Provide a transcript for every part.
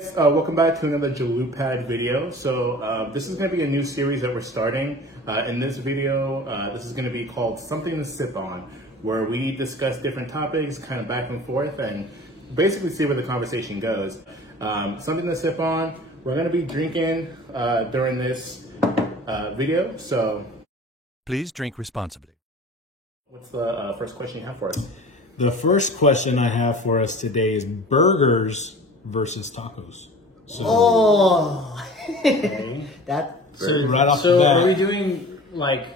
Welcome back to another Jalupad video. So this is going to be a new series that we're starting. In this video, this is going to be called Something to Sip On, where we discuss different topics, kind of back and forth, and basically see where the conversation goes. Something to sip on. We're going to be drinking during this video, so... Please drink responsibly. What's the first question you have for us? The first question I have for us today is burgers versus tacos. So, Okay. right off So the bat, are we doing like,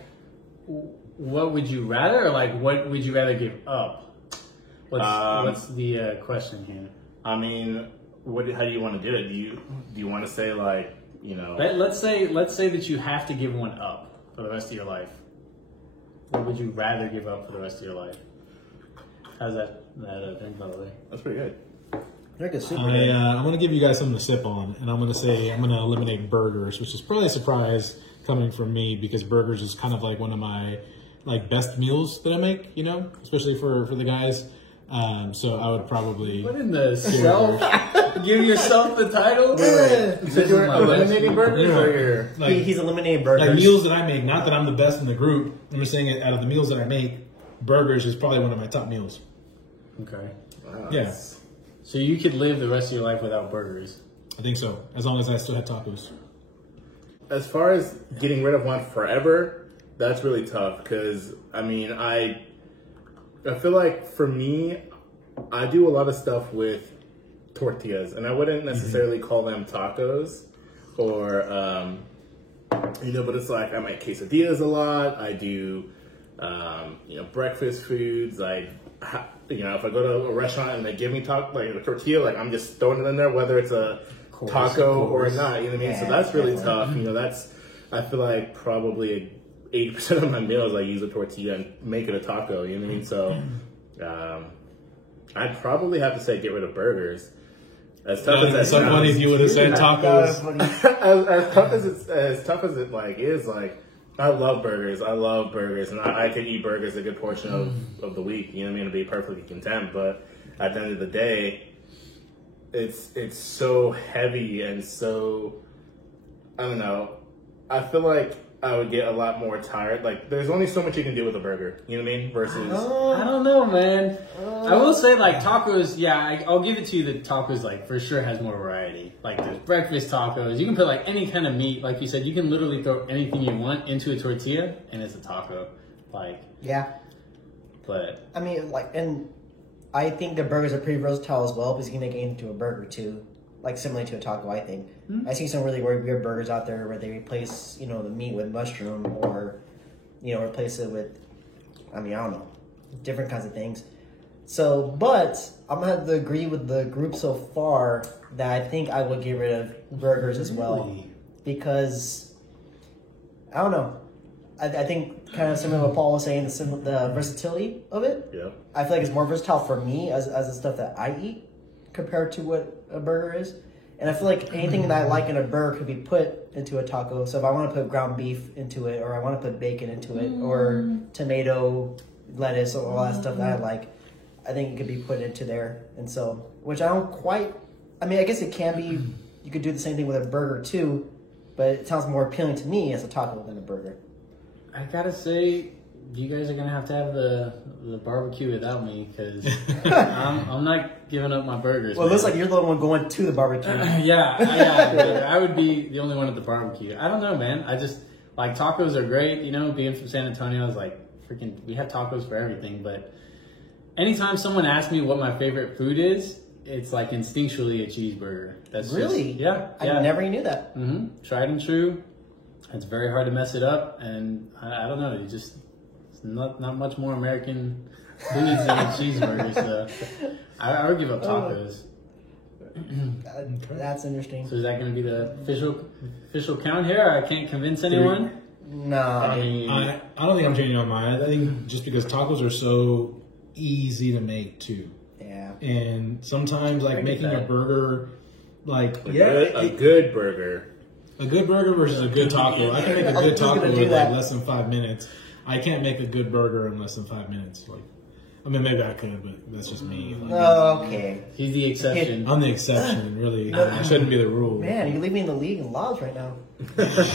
what would you rather, or like what would you rather give up? What's the question here? I mean, how do you want to do it? Do you want to say like, you know... Let's say that you have to give one up for the rest of your life. What would you rather give up for the rest of your life? How's that thing, by the way? That's pretty good. I'm going to give you guys something to sip on, and I'm going to say I'm going to eliminate burgers, which is probably a surprise coming from me because burgers is kind of like one of my best meals that I make, you know, especially for the guys. So I would probably... What in the self? Give yourself the title? So you're eliminating burgers, Yeah. or you're... He's eliminating burgers. Like meals that I make, not that I'm the best in the group. I'm just saying out of the meals that I make, burgers is probably one of my top meals. Okay. Wow, Yeah. So you could live the rest of your life without burgers. I think so, as long as I still had tacos. As far as getting rid of one forever, that's really tough because, I mean, I feel like for me, I do a lot of stuff with tortillas, and I wouldn't necessarily call them tacos or, you know, but it's like I make quesadillas a lot. I do, you know, breakfast foods. You know, if I go to a restaurant and they give me a tortilla, like I'm just throwing it in there, whether it's a taco or not. You know what I mean? Yeah, So that's really definitely. tough. You know, I feel like probably 80% of my meals I use a tortilla and make it a taco. You know what I mean? So I'd probably have to say get rid of burgers. As tough as that It's so funny if you would have said tacos. as tough as it is, I love burgers, and I could eat burgers a good portion of the week, you know what I mean, to be perfectly content, but at the end of the day, it's so heavy and so, I don't know, I feel like I would get a lot more tired. Like, there's only so much you can do with a burger, you know what I mean, versus... I don't know, man. I will say, like, tacos, yeah, I'll give it to you that tacos, like, for sure has more variety. Like, there's breakfast tacos. You can put, like, any kind of meat. Like you said, you can literally throw anything you want into a tortilla, and it's a taco. Like, Yeah. but... I mean, and I think the burgers are pretty versatile as well because you can make anything into a burger too. Like, similar to a taco, I think. I see some really weird burgers out there where they replace, you know, the meat with mushroom or, you know, replace it with, I mean, I don't know, different kinds of things. So, but I'm going to have to agree with the group so far that I think I would get rid of burgers as well. Because, I don't know. I think kind of similar to what Paul was saying, the versatility of it. Yeah. I feel like it's more versatile for me as the stuff that I eat compared to what a burger is. And I feel like anything that I like in a burger could be put into a taco. So if I want to put ground beef into it, or I want to put bacon into it, or tomato, lettuce, or all that stuff that I like, I think it could be put into there. And so, which I don't quite, I mean, I guess it can be, you could do the same thing with a burger too, but it sounds more appealing to me as a taco than a burger. I gotta say, you guys are gonna have to have the barbecue without me, because I'm not giving up my burgers. Well, it man. looks like you're the one going to the barbecue. Yeah, I would be the only one at the barbecue. I don't know, man. I just, like, tacos are great, you know, being from San Antonio, I was like, we have tacos for everything, but anytime someone asks me what my favorite food is, it's like instinctually a cheeseburger. That's Really? Just, yeah. I never knew that. Tried and true. It's very hard to mess it up, and I don't know, it's not much more American foods than a cheeseburger, so I would give up tacos. That's interesting. So is that going to be the official count here? I can't convince anyone? No. I mean, I don't think I'm changing my mind. I think just because tacos are so easy to make too. Yeah. And sometimes making a burger, A good burger. A good burger versus a good taco. I can make a good taco in less than 5 minutes. I can't make a good burger in less than 5 minutes. I mean, maybe I could, but that's just me. Like, Oh, okay. He's the exception. I'm the exception, really. I shouldn't be the rule. Man, you're leaving the league in lobs right now. Guys,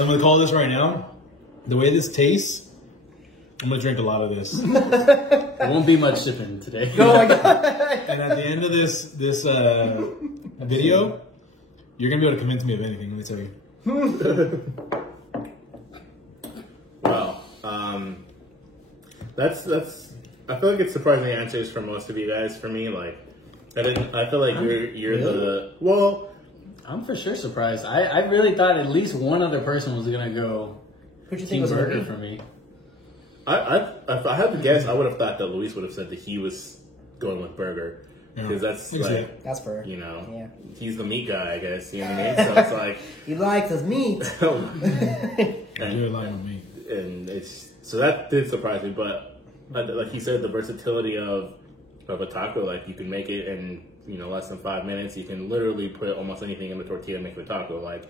I'm going to call this right now. The way this tastes, I'm going to drink a lot of this. There won't be much sipping today. Oh my god. And at the end of this video, you're going to be able to convince me of anything, let me tell you. Wow. That's. I feel like it's surprising answers for most of you guys. For me, like, I feel like you're the well. I'm for sure surprised. I really thought at least one other person was gonna go Who'd you think Team was Burger gonna for me. If I had to guess, I would have thought that Luis would have said that he was going with burger because that's Exactly. like, That's fair. you know, Yeah. he's the meat guy, I guess. You know what I mean? So it's like, He likes his meat. You're lying with me. and it's so that did surprise me. But like he said, the versatility of a taco, like you can make it in less than 5 minutes. You can literally put almost anything in the tortilla and make a taco. Like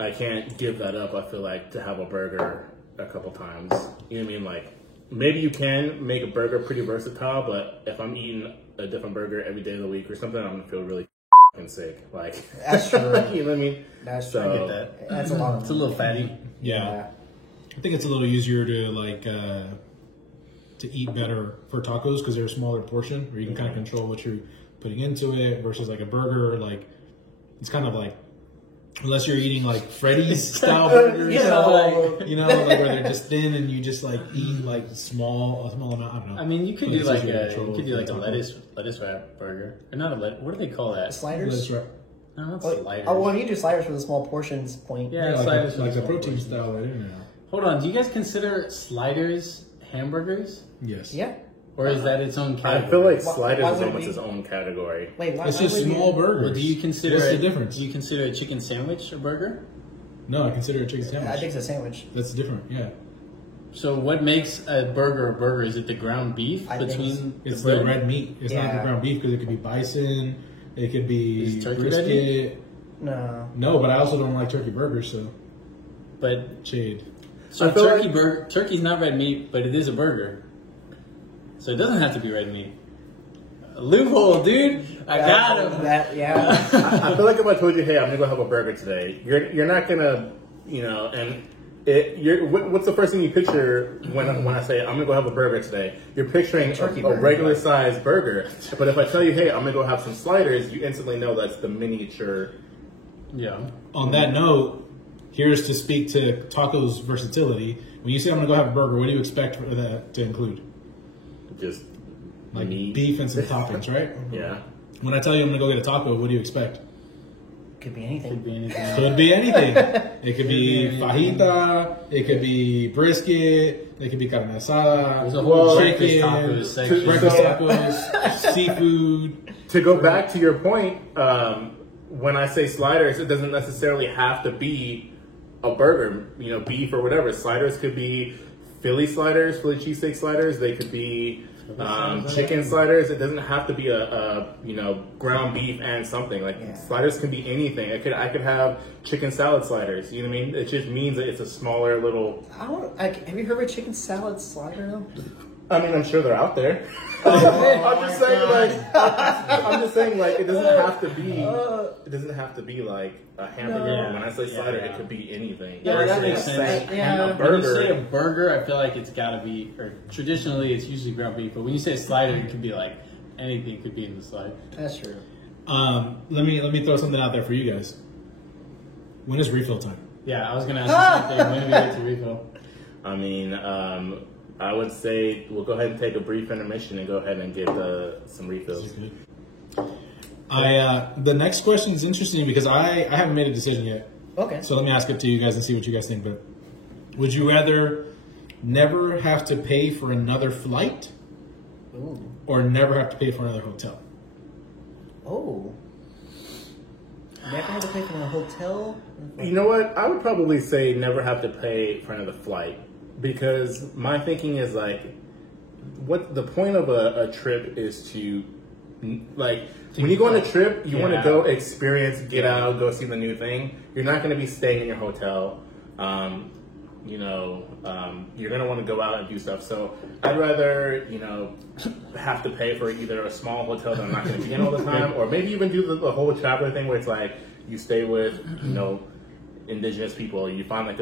I can't give that up. I feel like to have a burger a couple times. You know what I mean? Like maybe you can make a burger pretty versatile, but if I'm eating a different burger every day of the week or something, I'm gonna feel really fucking sick. Like That's true. you know what I mean? That's So- true. I get that. That's a lot of It's a little fatty. Yeah. I think it's a little easier to like to eat better for tacos because they're a smaller portion, where you can kind of control what you're putting into it. Versus like a burger, like it's kind of like unless you're eating like Freddy's style burgers, You know, like where they're just thin and you just like eat like a small amount. I don't know. I mean, you could But do it's like easier to a control for a taco. lettuce wrap burger, or not a what do they call that? sliders. That's right. No, not Oh, sliders. oh, well, you do sliders for the small portions point. Yeah, Like sliders. the, like the are protein small. style right in there. Hold on, do you guys consider sliders hamburgers, Yes. Yeah. or is that its own category? I feel like Why- sliders why is would almost we- its own category. Wait, why? It's why just would small you, burgers. Well, do you consider What's the it- difference? Do you consider a chicken sandwich a burger? No, I consider it chicken I sandwich. think it's a sandwich. That's different. Yeah. So what makes a burger a burger? Is it the ground beef I think between It's the the bread? red meat. It's not the Yeah. ground beef because it could be bison. It could be Is turkey brisket. red meat? No. No, but I also don't like turkey burgers, so But shade. so I feel turkey like- turkey's not red meat, but it is a burger. So it doesn't have to be red meat. A loophole, dude. I got him. That, yeah. I feel like if I told you, hey, I'm gonna go have a burger today, you're not gonna, and what's the first thing you picture when I say I'm gonna go have a burger today? You're picturing Turkey a burger. regular sized burger. But if I tell you, hey, I'm gonna go have some sliders, you instantly know that's the miniature. Yeah. On that note, here's to speak to tacos versatility. When you say I'm gonna go have a burger, what do you expect for that to include? Just Like meat. beef and some toppings, right? Yeah. When I tell you I'm gonna go get a taco, what do you expect? Could be Could anything. be anything. Could be anything. It could be fajita. It could be brisket. It could be carne asada. There's a whole breakfast chicken, tacos section. breakfast tacos, seafood. To go back to your point, when I say sliders, it doesn't necessarily have to be a burger, beef or whatever. Sliders could be Philly sliders, Philly cheesesteak sliders. They could be chicken sliders. It doesn't have to be a ground beef and something. Like Yeah. sliders can be anything. I could have chicken salad sliders. You know what I mean? It just means that it's a smaller little. Have you heard of a chicken salad slider though? I mean, I'm sure they're out there. I'm just saying, like, it doesn't have to be. It doesn't have to be like a hamburger. No. When I say slider, Yeah. it could be anything. Yeah, that makes Versus sense. Yeah. A When you say a burger. burger, I feel like it's gotta be, or traditionally it's usually ground beef, but when you say a slider, it could be like anything could be in the slider. That's true. Let me throw something out there for you guys. When is refill time? Yeah, I was gonna ask the same thing. When do we get to refill? I mean, I would say we'll go ahead and take a brief intermission and go ahead and get some refills. The next question is interesting because I haven't made a decision yet. Okay. So let me ask it to you guys and see what you guys think. But would you rather never have to pay for another flight Ooh. or never have to pay for another hotel? Oh. Never had to pay for a hotel. You know what? I would probably say never have to pay for another flight because my thinking is like, what the point of a trip is to, like, when you go on a trip, you want to Yeah. go experience, get out, go see the new thing. You're not going to be staying in your hotel. you're gonna want to go out and do stuff. So I'd rather have to pay for either a small hotel that I'm not going to be in all the time, or maybe even do the whole traveler thing where it's like you stay with indigenous people. You find like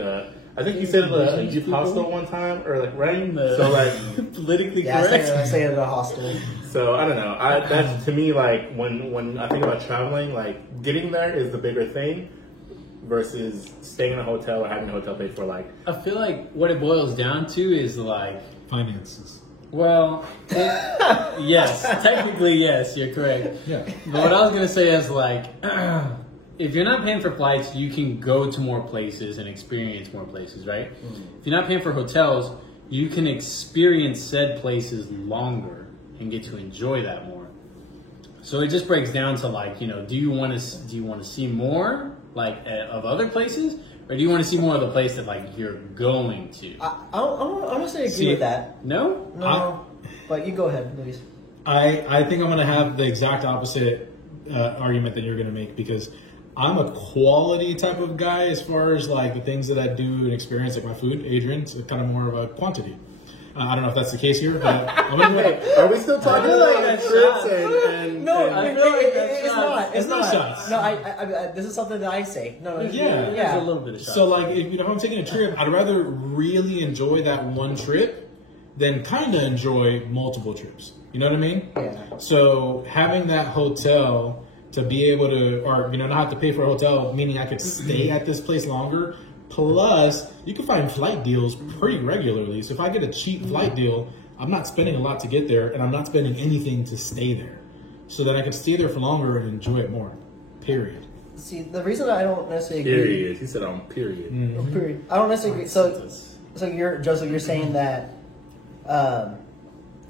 I think you said a youth hostel one time, or like right. So like politically Yeah, correct. I stay at a hostel. So I don't know. That's to me like when I think about traveling, like getting there is the bigger thing versus staying in a hotel or having a hotel paid for. Like I feel like what it boils down to is like, Finances. well, yes, technically yes, you're correct. Yeah. But what I was gonna say is like, if you're not paying for flights, you can go to more places and experience more places, right? If you're not paying for hotels, you can experience said places longer and get to enjoy that more. So it just breaks down to like, do you want to see more like of other places, or do you want to see more of the place that like you're going to? I honestly agree with that. No? No, but you go ahead, Luis. I think I'm going to have the exact opposite argument that you're going to make, because I'm a quality type of guy as far as like the things that I do and experience, like my food. Adrian's kind of more of a quantity. I don't know if that's the case here, but I'm going to are we still talking about like trips and No, I feel like it's not. It's It's not not. shots. No, I this is something that I say. No, Yeah. There's a little bit of shot. So like if I'm taking a trip, I'd rather really enjoy that one trip than kind of enjoy multiple trips. You know what I mean? Yeah. So having that hotel to be able to, or not have to pay for a hotel, meaning I could stay at this place longer. Plus, you can find flight deals pretty regularly. So if I get a cheap flight deal, I'm not spending a lot to get there, and I'm not spending anything to stay there. So that I can stay there for longer and enjoy it more. Period. See, the reason I don't necessarily agree. period. He said on period. Period. I don't necessarily agree. So you're Joseph. You're saying that.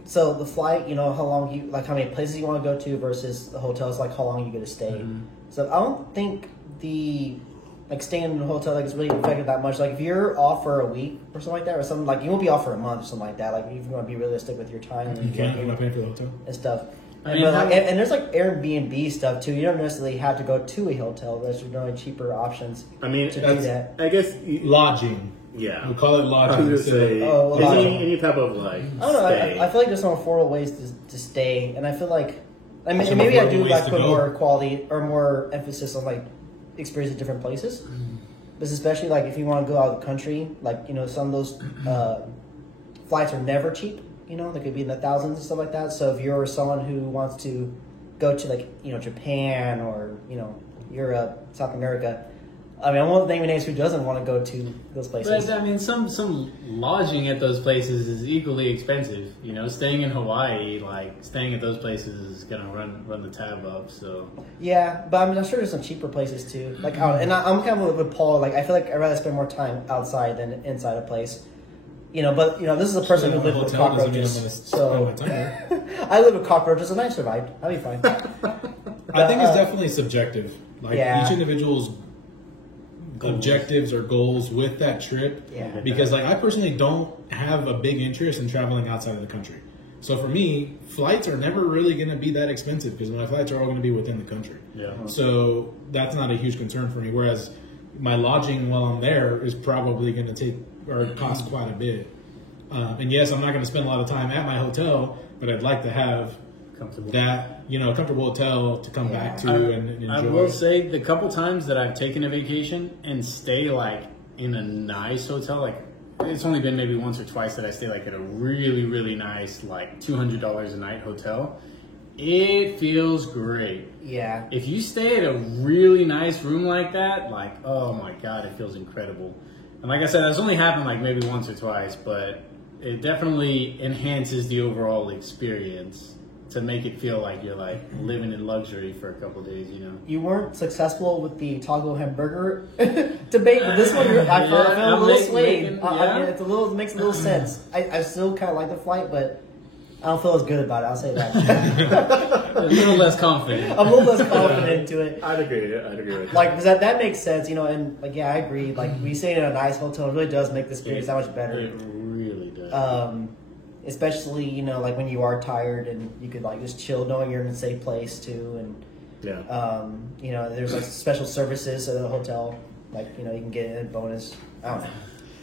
So the flight, how long how many places you want to go to versus the hotels, like how long you get to stay. So I don't think staying in a hotel is really affected that much. Like if you're off for a week or something like that, or something like you won't be off for a month or something like that. Like if you want to be realistic with your time You can't. I'm not paying for the hotel. and stuff. I mean, And there's like Airbnb stuff too. You don't necessarily have to go to a hotel. There's generally cheaper options. I mean, To do that. I guess. Lodging. Yeah. We call it I lodging. was gonna say lodging. any type of like. I don't know. stay. I feel like there's some affordable ways to stay, and I feel like, Some maybe I affordable do ways like to put go. more quality or more emphasis on like experiencing different places. But especially like if you want to go out of the country, like some of those flights are never cheap. They could be in the thousands and stuff like that. So if you're someone who wants to go to like Japan or Europe, South America. I mean, I won't name names who doesn't want to go to those places. But I mean, some lodging at those places is equally expensive. Staying in Hawaii, like staying at those places is gonna run the tab up. So Yeah, but I'm sure there's some cheaper places too. Like, and I'm kind of with Paul. Like, I feel like I'd rather spend more time outside than inside a place. But this is a person who lived with Hotel doesn't mean I'm cockroaches. going to spend my So time there. I live with cockroaches, and I survived. I'll be fine. I think it's definitely subjective. Like Yeah. each individual's objectives or goals with that trip. Yeah. Because like I personally don't have a big interest in traveling outside of the country. So for me, flights are never really going to be that expensive because my flights are all going to be within the country. yeah. So that's not a huge concern for me. Whereas my lodging while I'm there is probably going to take or cost quite a bit. And yes, I'm not going to spend a lot of time at my hotel, but I'd like to have Comfortable. that, a comfortable hotel to come back to and enjoy. I will say the couple times that I've taken a vacation and stay like in a nice hotel, like it's only been maybe once or twice that I stay like at a really, really nice, like $200 a night hotel. It feels great. Yeah. If you stay at a really nice room like that, like, oh my God, it feels incredible. And like I said, that's only happened like maybe once or twice, but it definitely enhances the overall experience to make it feel like you're like living in luxury for a couple days, You weren't successful with the taco hamburger debate, but this one I felt a I'm little making- swayed. I yeah. mean, it makes a little sense. I still kind of like the flight, but I don't feel as good about it. I'll say that. a little less confident. I'm a little less confident into it. I'd agree with that. Like, because that makes sense, and like, yeah, I agree. Like, we staying in a nice hotel really does make the experience that much better. It really does. Especially, like when you are tired and you could like just chill knowing you're in a safe place too. And, Yeah. there's like special services at the hotel. Like, you can get a bonus. I don't know.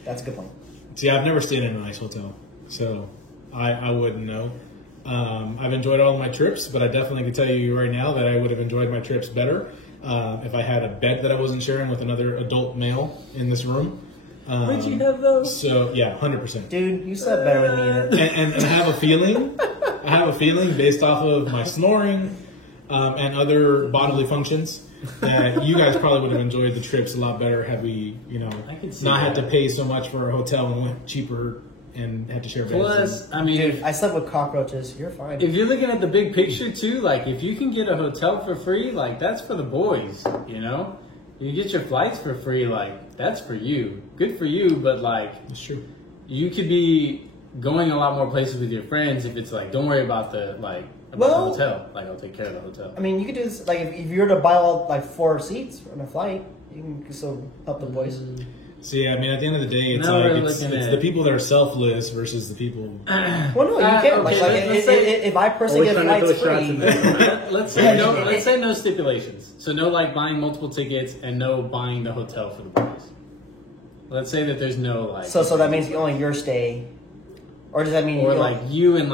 That's a good point. See, I've never stayed in a nice hotel, so I wouldn't know. I've enjoyed all of my trips, but I definitely can tell you right now that I would have enjoyed my trips better if I had a bed that I wasn't sharing with another adult male in this room. Would you have those? So yeah, 100%. Dude, you slept better with me in it. And I have a feeling. based off of my snoring and other bodily functions that you guys probably would have enjoyed the trips a lot better had we, not had to pay so much for a hotel and went cheaper and had to share beds. Plus, I mean, Dude, I slept with cockroaches. You're fine. if you're looking at the big picture too, like if you can get a hotel for free, like that's for the boys, You get your flights for free, like that's for you. Good for you, but like It's true. you could be going a lot more places with your friends if it's like don't worry about the the hotel. Like I'll take care of the hotel. I mean, you could do this, like, if you were to buy all, 4 seats on a flight, you can still help the boys. See, I mean, at the end of the day, it's Now like we're it's looking at- the people that are selfless versus the people. Well, no, you can't. okay, let's say- If I personally get flights free, Let's say no stipulations. So no buying multiple tickets and no buying the hotel for the boys. Let's say that there's no so that means only your stay, or does that mean or you you and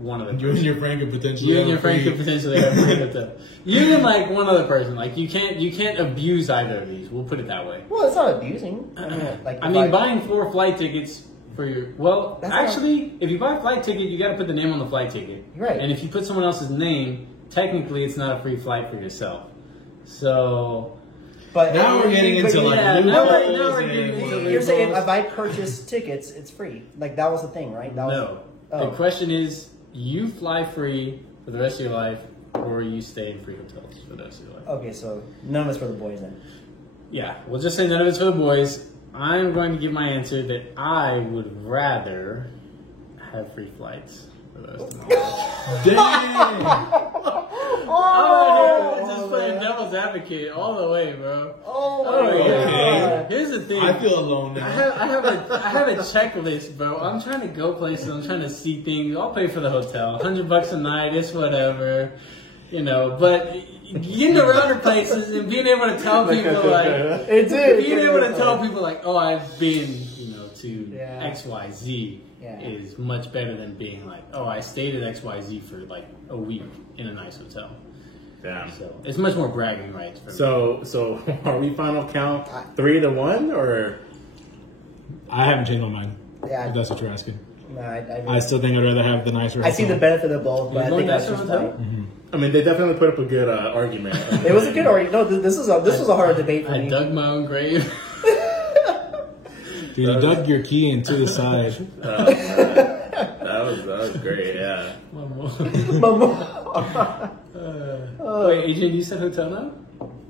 one other person. You and your friend could potentially. You and your have friend free- could potentially have a free hotel. You and one other person. You can't abuse either of these. We'll put it that way. Well, it's not abusing. I mean, Buying 4 flight tickets for your That's actually, if you buy a flight ticket, you got to put the name on the flight ticket. Right. And if you put someone else's name, technically, it's not a free flight for yourself. So. But Now we're getting into yeah, now loopholes we're and- getting into You're saying loopholes. if I purchase tickets, it's free. That was the thing, right? That was, No. Oh. The question is, you fly free for the rest of your life, or you stay in free hotels for the rest of your life. Okay, so none of it's for the boys then. Yeah, we'll just say none of it's for the boys. I'm going to give my answer that I would rather have free flights for the rest of my life. Dang! Oh, just playing devil's advocate all the way, bro. Oh, yeah. Here's the thing. I feel alone I now. have a checklist, bro. I'm trying to go places. I'm trying to see things. I'll pay for the hotel. $100 a night. It's whatever, But getting around to places and being able to tell people being able to tell people oh, I've been, to XYZ is much better than being oh, I stayed at XYZ for a week in a nice hotel. Damn. So it's much more bragging rights for me. So are we final count 3-1 or? I haven't changed my mind. Yeah. If that's what you're asking. No, I still think I'd rather have the nicer. I see the hotel. benefit of both, but I You think want that's that just hotel? right. I mean, they definitely put up a good argument. It was a good argument. No, this was a hard debate for I me. dug my own grave. Dude, you dug your key into the side. That was great. Yeah. Wait, AJ, you said hotel now?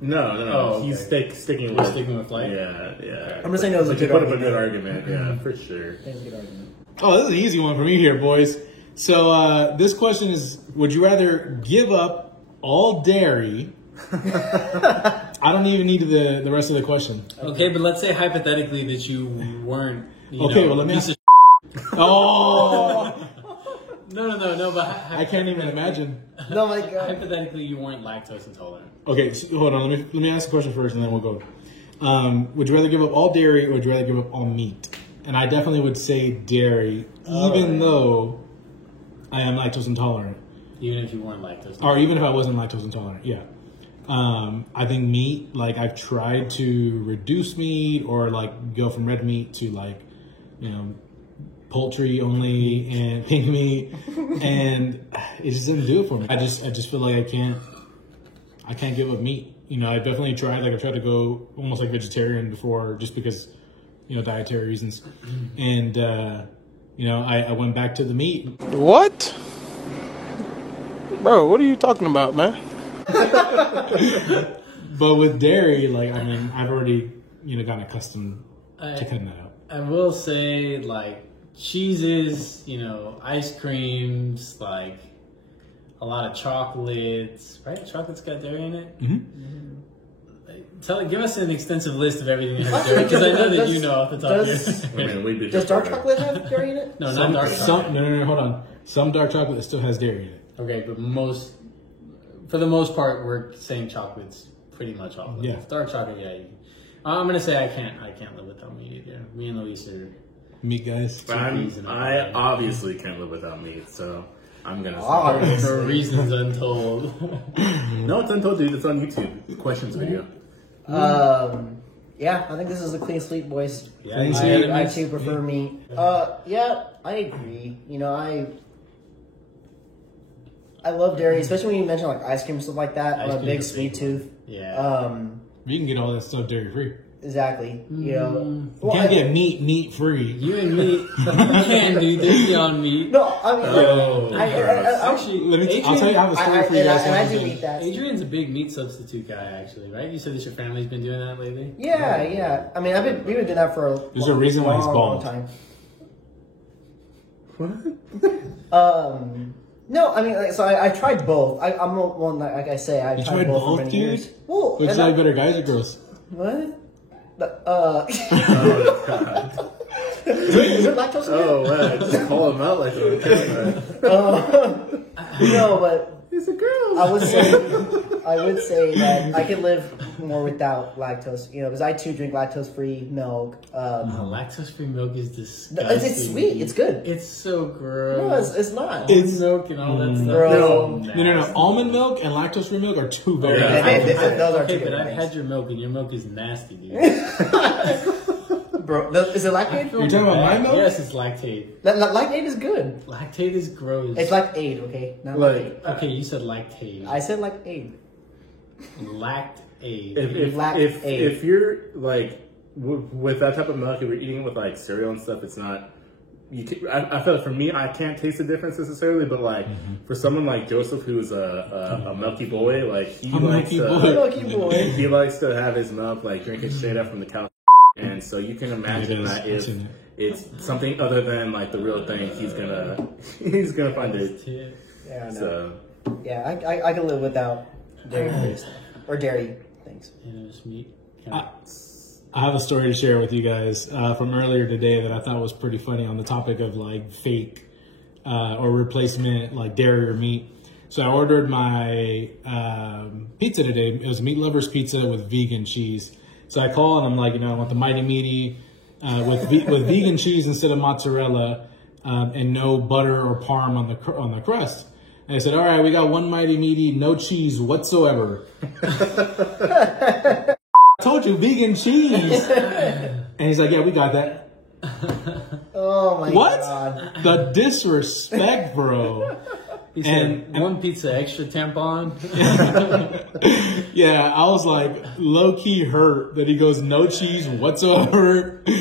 No. Oh, okay. He's sticking You're with sticking with flight? Yeah. I'm just saying that was a But you good put up a argument. good argument. Yeah, for sure. It was a good argument. Oh, this is an easy one for me here, boys. So this question is: would you rather give up all dairy? I don't even need the rest of the question. Okay, but let's say hypothetically that you weren't. Okay, well, let me piece ask. Oh, of- No, but I can't even imagine. No, my God. hypothetically you weren't lactose intolerant. Okay, so hold on. Let me ask the question first, and then we'll go. Would you rather give up all dairy, or would you rather give up all meat? And I definitely would say dairy, even though I am lactose intolerant, Even if you weren't lactose intolerant. or even if I wasn't lactose intolerant. Yeah. I think meat. I've tried to reduce meat, or go from red meat to poultry only and pink meat, and it just didn't do it for me. I just feel like I can't give up meat. I definitely tried. I tried to go almost vegetarian before, just because dietary reasons, and I went back to the meat. What? Bro, what are you talking about, man? But with dairy, I've already gotten accustomed to cutting that out. I will say cheeses, ice creams, a lot of chocolates, right? Chocolate's got dairy in it. Give us an extensive list of everything that has dairy, because I know that you know off the top of your head. I mean, we did. Does dark chocolate have dairy in it? No, not dark chocolate. No, hold on. Some dark chocolate still has dairy in it. Okay, but for the most part, we're saying chocolate's pretty much off. Yeah. Dark chocolate, yeah. I'm gonna say I can't live without meat either. Me and Luis are. Meat guys. I obviously can't live without meat, so I'm gonna say For reasons untold. no, it's untold, dude. It's on YouTube. Questions video. Yeah, I think this is a clean sweep, boys. Yeah, I too prefer meat. Yeah, I agree. You know, I love dairy, especially when you mention like ice cream and stuff like that. I'm a big sweet tooth. Yeah. You can get all that stuff dairy free. Exactly. You know, You can't get meat free. You and me, you can, dude. They're beyond meat. No, I mean, Actually, I'll tell you, I have a story for you guys. and I do eat that. Adrian's a big meat substitute guy, actually, right? You said that your family's been doing that lately. Yeah. I mean, we've been doing that for There's a reason why he's long bald. time. No, I mean, like, so I tried both. I'm one, like I say, I tried both for many years. Well, Which like better, guys or girls? What? Oh, God. Is it lactose in Oh, wow. Just call him out like that. No, but He's a girl. I would say that I could live more without lactose. You know, because I too drink lactose-free milk. Lactose-free milk is disgusting. It's sweet. It's good. It's so gross. No, it's not. It's milk and all that stuff. Bro. No. Almond milk and lactose-free milk are two very Yeah. different. Those are Okay, two but different I've things. had your milk, and your milk is nasty, dude. Bro, is it lactate? You're talking about my milk? Yes, it's lactate. Lactate is good. Lactate is gross. It's lactate, okay? Not Like, lactate. Okay, you said lactate. I said lactate. Lactate. if you're like with that type of milk, if you're eating it with like cereal and stuff, it's not. I feel like for me, I can't taste the difference necessarily, but like for someone like Joseph, who's a milky boy, like he likes Milky boy. he likes to have his milk like drinking straight up from the cow, and so you can imagine that if it's something other than like the real thing, he's gonna find it. Yeah, I know. So Yeah, I can live without dairy-free stuff. Or dairy things. Just meat. I have a story to share with you guys from earlier today that I thought was pretty funny on the topic of like fake or replacement like dairy or meat. So I ordered my pizza today. It was Meat Lovers Pizza with vegan cheese. So I call and I'm like, I want the Mighty Meaty with vegan cheese instead of mozzarella and no butter or parm on the crust. And I said, all right, we got one Mighty Meaty, no cheese whatsoever. I told you, vegan cheese. And he's like, yeah, we got that. Oh my What? god. The disrespect, bro. He said, one pizza extra tampon. Yeah, I was like low-key hurt that he goes, no cheese whatsoever. There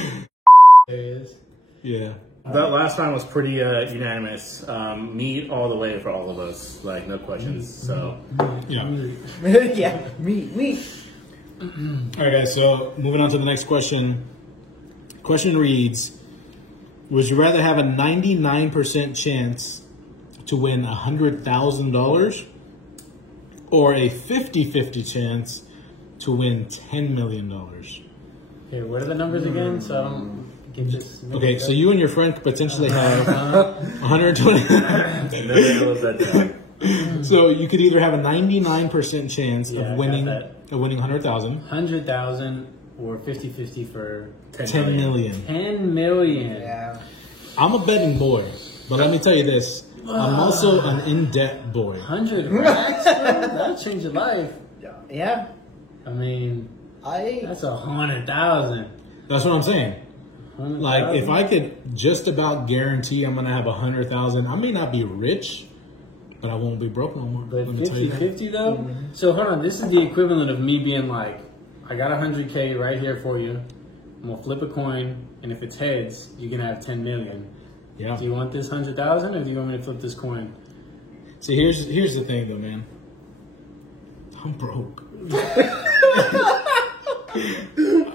he is. Yeah. that last time was pretty unanimous. Meat all the way for all of us, like no questions. So Yeah. Yeah, meat. All right, guys. So moving on to the next question. Question reads: would you rather have a 99% chance to win $100,000 or a 50-50 chance to win $10 million? Here, what are the numbers again? So I don't get this. Okay, so you and your friend could potentially have 120. never knows that down. So you could either have a 99% chance Yeah, I of got winning that. 100,000, 100,000 or 50-50 for 10 million. 10 million. Yeah. I'm a betting boy, but let me tell you this: I'm also an in-debt boy. 100 racks, bro? That'll change your life. Yeah. I mean, I that's 100,000. That's what I'm saying. Like, if I could just about guarantee I'm gonna have 100,000, I may not be rich, but I won't be broke no more. But Let me tell you that. 50-50 though? So hold on, this is the equivalent of me being like, I got 100K right here for you. I'm gonna flip a coin, and if it's heads, you're gonna have 10 million. Yeah. Do you want this 100,000 or do you want me to flip this coin? See, here's the thing, though, man. I'm broke.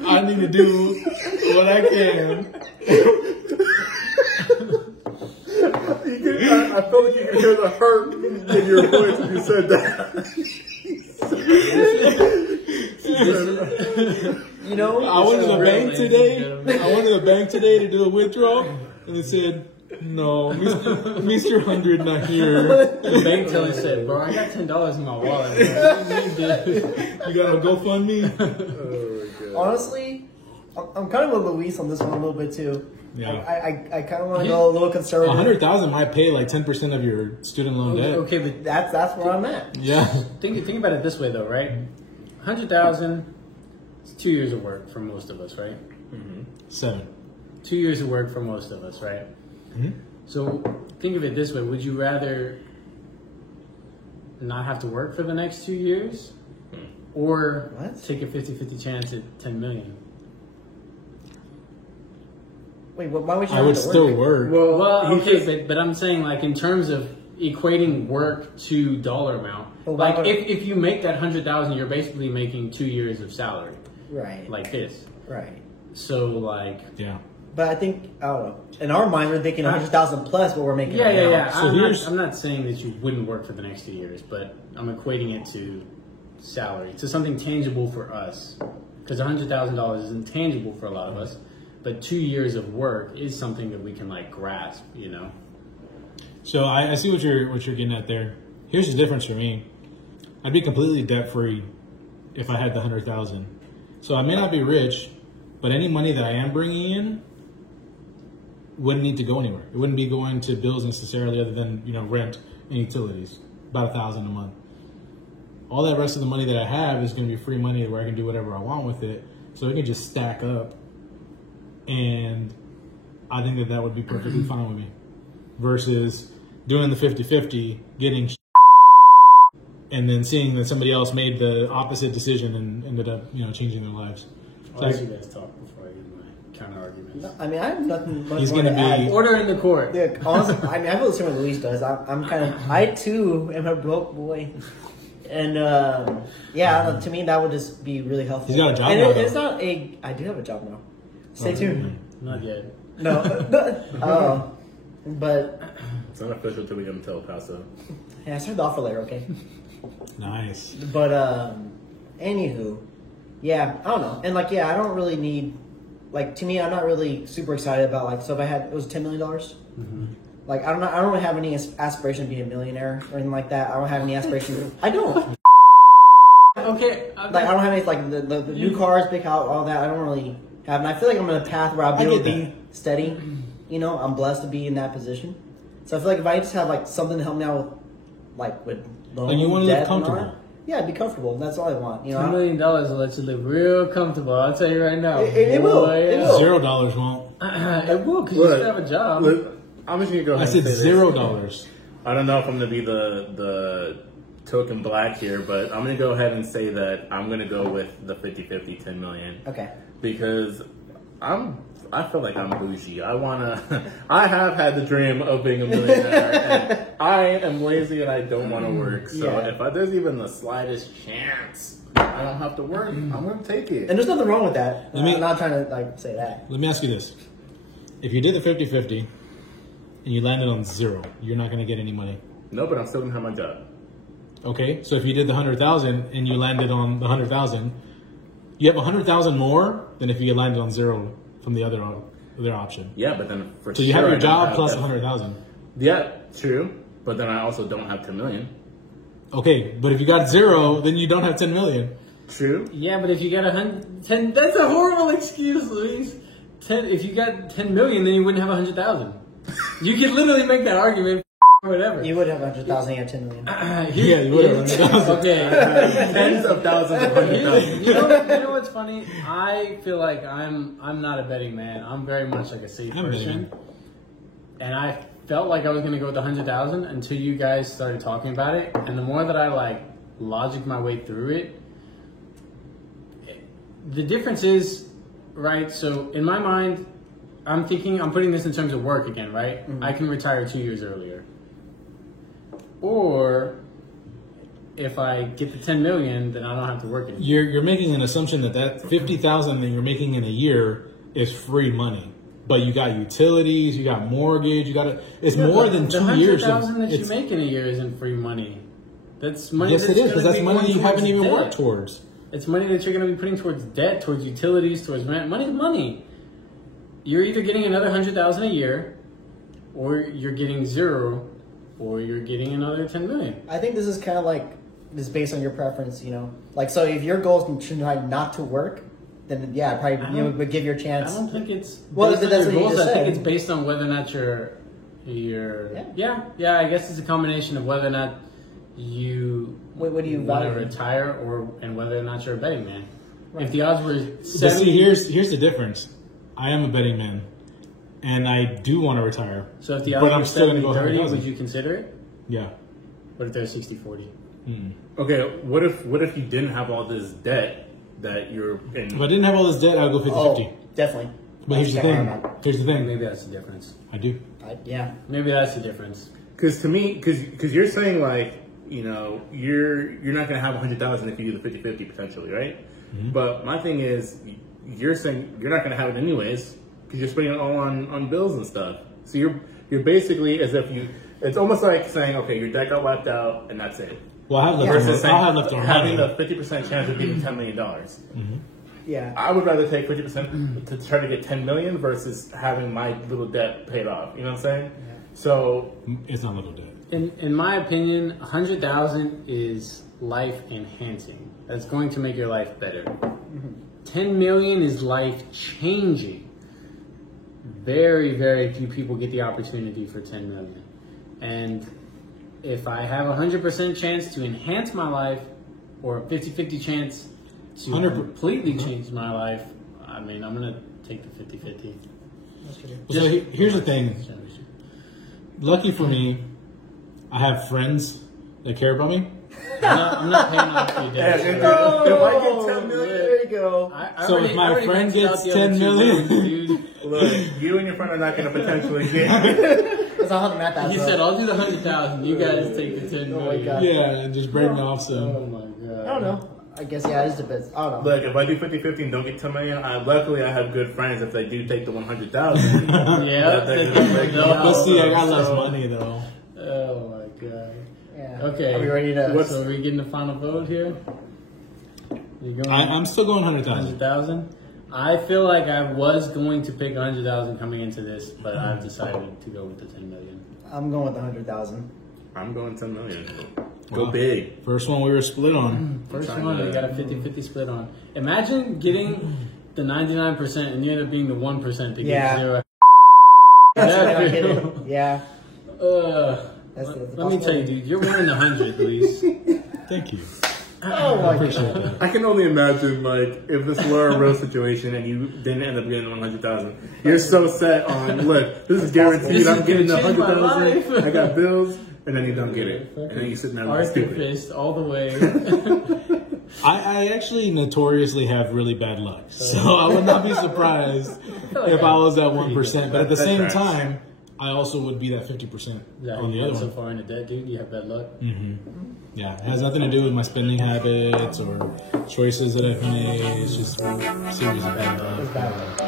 I need to do what I can. I felt like you could hear the hurt in your voice when you said that. you know I went to the real, bank ladies today. and gentlemen. I went to the bank today to do a withdrawal, and it said No, Mr. 100 not here. The bank teller said, "Bro, I got $10 in my wallet. You got a GoFundMe? Oh my god. Honestly, I'm kind of with Luis on this one a little bit too. Yeah. I kind of want to go a little conservative. 100,000 might pay like 10% of your student loan debt. Okay, but That's where I'm at. Yeah. think about it this way though, right? 100,000 is 2 years of work for most of us, right? 7. 2 years of work for most of us, right? So think of it this way: would you rather not have to work for the next 2 years, or What? take a 50-50 chance at 10 million? Wait, why would you? I have would to still work. Well, he okay, just- but I'm saying like in terms of equating work to dollar amount. Well, why Like would- if you make that 100,000, you're basically making 2 years of salary, Right. like this. Right. So like, Yeah. But I think I don't know. In our mind, we're thinking 100,000 plus what we're making. yeah, right yeah, now. yeah. So I'm not saying that you wouldn't work for the next 2 years, but I'm equating it to salary, to something tangible for us, because $100,000 is intangible for a lot of us. But 2 years of work is something that we can like grasp, you know. So I see what you're getting at there. Here's the difference for me. I'd be completely debt free if I had the 100,000. So I may not be rich, but any money that I am bringing in wouldn't need to go anywhere. It wouldn't be going to bills necessarily, other than rent and utilities, about $1,000 a month. All that rest of the money that I have is going to be free money where I can do whatever I want with it. So it can just stack up, and I think that would be perfectly fine with me. Versus doing the 50-50, getting and then seeing that somebody else made the opposite decision and ended up, changing their lives. I'll let you guys talk before I give my counter argument. I mean, I have nothing much He's more gonna to add. be- Order in the court. Yeah, honestly, I mean, I feel the same way Luis does. I too am a broke boy, and yeah, I don't know, to me that would just be really helpful. He's got a job and now, it's though. not a. I do have a job now. Stay tuned. Not yet. No, but It's not official till we get him to El Paso. yeah, I started the offer later. Okay, Nice. but anywho, yeah, I don't know, and like yeah, I don't really need. Like to me, I'm not really super excited about like. So if I had, it was $10 million. Like I don't really have any aspiration to be a millionaire or anything like that. I don't have any aspiration. I don't. Okay. Like I don't have any like the new cars, big house, all that. I don't really have, and I feel like I'm in a path where I'll be I able to get be steady. I'm blessed to be in that position. So I feel like if I just have like something to help me out with loan, And you wanna live debt, and all comfortable. that, yeah, be comfortable. That's all I want. $2 million will let you live real comfortable. I'll tell you right now. It will. Boy, It will. $0 won't. It will, because you still have a job. Look, I'm just gonna go I ahead said and say $0. this. I don't know if I'm gonna be the token black here, but I'm gonna go ahead and say that I'm gonna go with the 50-50 $10 million. Okay. Because I feel like I'm bougie. I have had the dream of being a millionaire, and I am lazy and I don't want to work. So Yeah. if there's even the slightest chance I don't have to work, I'm going to take it. And there's nothing wrong with that. Let me- I'm not trying to say that. Let me ask you this. If you did the 50-50 and you landed on 0, you're not going to get any money. No, but I'm still going to have my job. Okay, so if you did the 100,000 and you landed on the 100,000, you have 100,000 more than if you landed on 0 from the other option. Yeah, but then for So you sure have I your don't job have plus that. 100,000. Yeah, true. But then I also don't have 10 million. Okay, but if you got 0, then you don't have 10 million. True. Yeah, but if you got 10, that's a horrible excuse, Luis. If you got 10 million, then you wouldn't have 100,000. You could literally make that argument, whatever. You would have 100,000 at 10 million. Yeah, you would have 100,000. Okay. Tens of thousands of 100,000. You know what's funny? I feel like I'm not a betting man. I'm very much like a safe I'm person. And I felt like I was gonna go with 100,000 until you guys started talking about it. And the more that I logic my way through it, the difference is, right? So in my mind, I'm putting this in terms of work again, right? I can retire 2 years earlier. Or if I get the 10 million, then I don't have to work anymore. You're making an assumption that 50,000 that you're making in a year is free money. But you got utilities, you got mortgage, it's more than 2 years. The 100,000 that you make in a year isn't free money. That's money. Yes, it is, because gonna that's be money going you haven't towards even debt. worked towards. It's money that you're going to be putting towards debt, towards utilities, towards rent. Money's money. You're either getting another 100,000 a year, or you're getting 0, or you're getting another 10 million. I think this is kind of like this based on your preference, you know. Like, so if your goal is to try not to work, then yeah, probably you would give your chance. I don't think it's Well, based on that's your what you goals. just I think said. it's based on whether or not you're I guess it's a combination of whether or not you What do you want to value? retire and whether or not you're a betting man. If the odds were But 70, see, here's the difference. I am a betting man, and I do want to retire. so if the but odds I'm were still gonna 70 go 30, 100,000. would you consider it? Yeah. What if they're 60-40? Okay, what if you didn't have all this debt that you're in? If I didn't have all this debt, I would go 50-50. Oh, definitely. But here's the thing. Here's the thing. Maybe that's the difference. I do. Yeah. Maybe that's the difference. Because to me, because you're saying like, you know, you're not going to have 100,000 if you do the 50-50 potentially, right? But my thing is, you're saying you're not going to have it anyways because you're spending it all on bills and stuff. So you're basically as if it's almost like saying, okay, your debt got wiped out and that's it. Well, I have left Versus over. saying, I'll have left over having money. the 50% chance of getting $10 million. Yeah. I would rather take 50% to try to get 10 million versus having my little debt paid off. You know what I'm saying? So It's not little debt. In my opinion, 100,000 is life enhancing. That's going to make your life better. 10 million is life changing. Very, very few people get the opportunity for 10 million. And if I have a 100% chance to enhance my life or a 50-50 chance to 100 completely change my life, I mean, I'm going to take the 50-50. So here's the thing. Lucky for me, I have friends that care about me. I'm not paying off your debt. if I get 10 million, There you go. So if my friend gets 10 million, dude. look, you and your friend are not going to potentially get. That's not how the math adds He up. said, "I'll do the 100,000. You guys take the 10 Oh my million." God. yeah, and just break me off Oh some. my god. I don't know. I guess, yeah, it just depends. I don't know. Look, if I do 50-50 and don't get 10 million, luckily I have good friends. If they do take the 100,000, Yeah. But see, I got less money though. Oh my god. Yeah. Okay. Are we ready to... So are we getting the final vote here? You going I'm still going 100,000. 100,000? I feel like I was going to pick 100,000 coming into this, but I've decided to go with the 10 million. I'm going with 100,000. I'm going 10 million. Wow. Go big. First one we were split on. First Trying one, to- we got a 50-50 split on. Imagine getting the 99% and you end up being the 1% to get Yeah. 0. That's what I Yeah, get dude. it. Yeah. That's the Let me tell you, dude, you're winning 100, Luis. Thank you. Oh I my appreciate god. that. I can only imagine, like, if this were a real situation and you didn't end up getting 100,000, you're so set on, look, this is guaranteed. This I'm is getting gonna change my 100,000. life. I got bills, and then you don't get it, and then you sit down and Arthur stupid. Fist all the way. I actually notoriously have really bad luck, so I would not be surprised if I was at 1%. But at the That same tracks. time, I also would be that 50% Yeah, on the you other get so one. far into debt, dude. You have bad luck. Yeah, it has nothing to do with my spending habits or choices that I've made. It's just a series of bad luck. It's bad luck.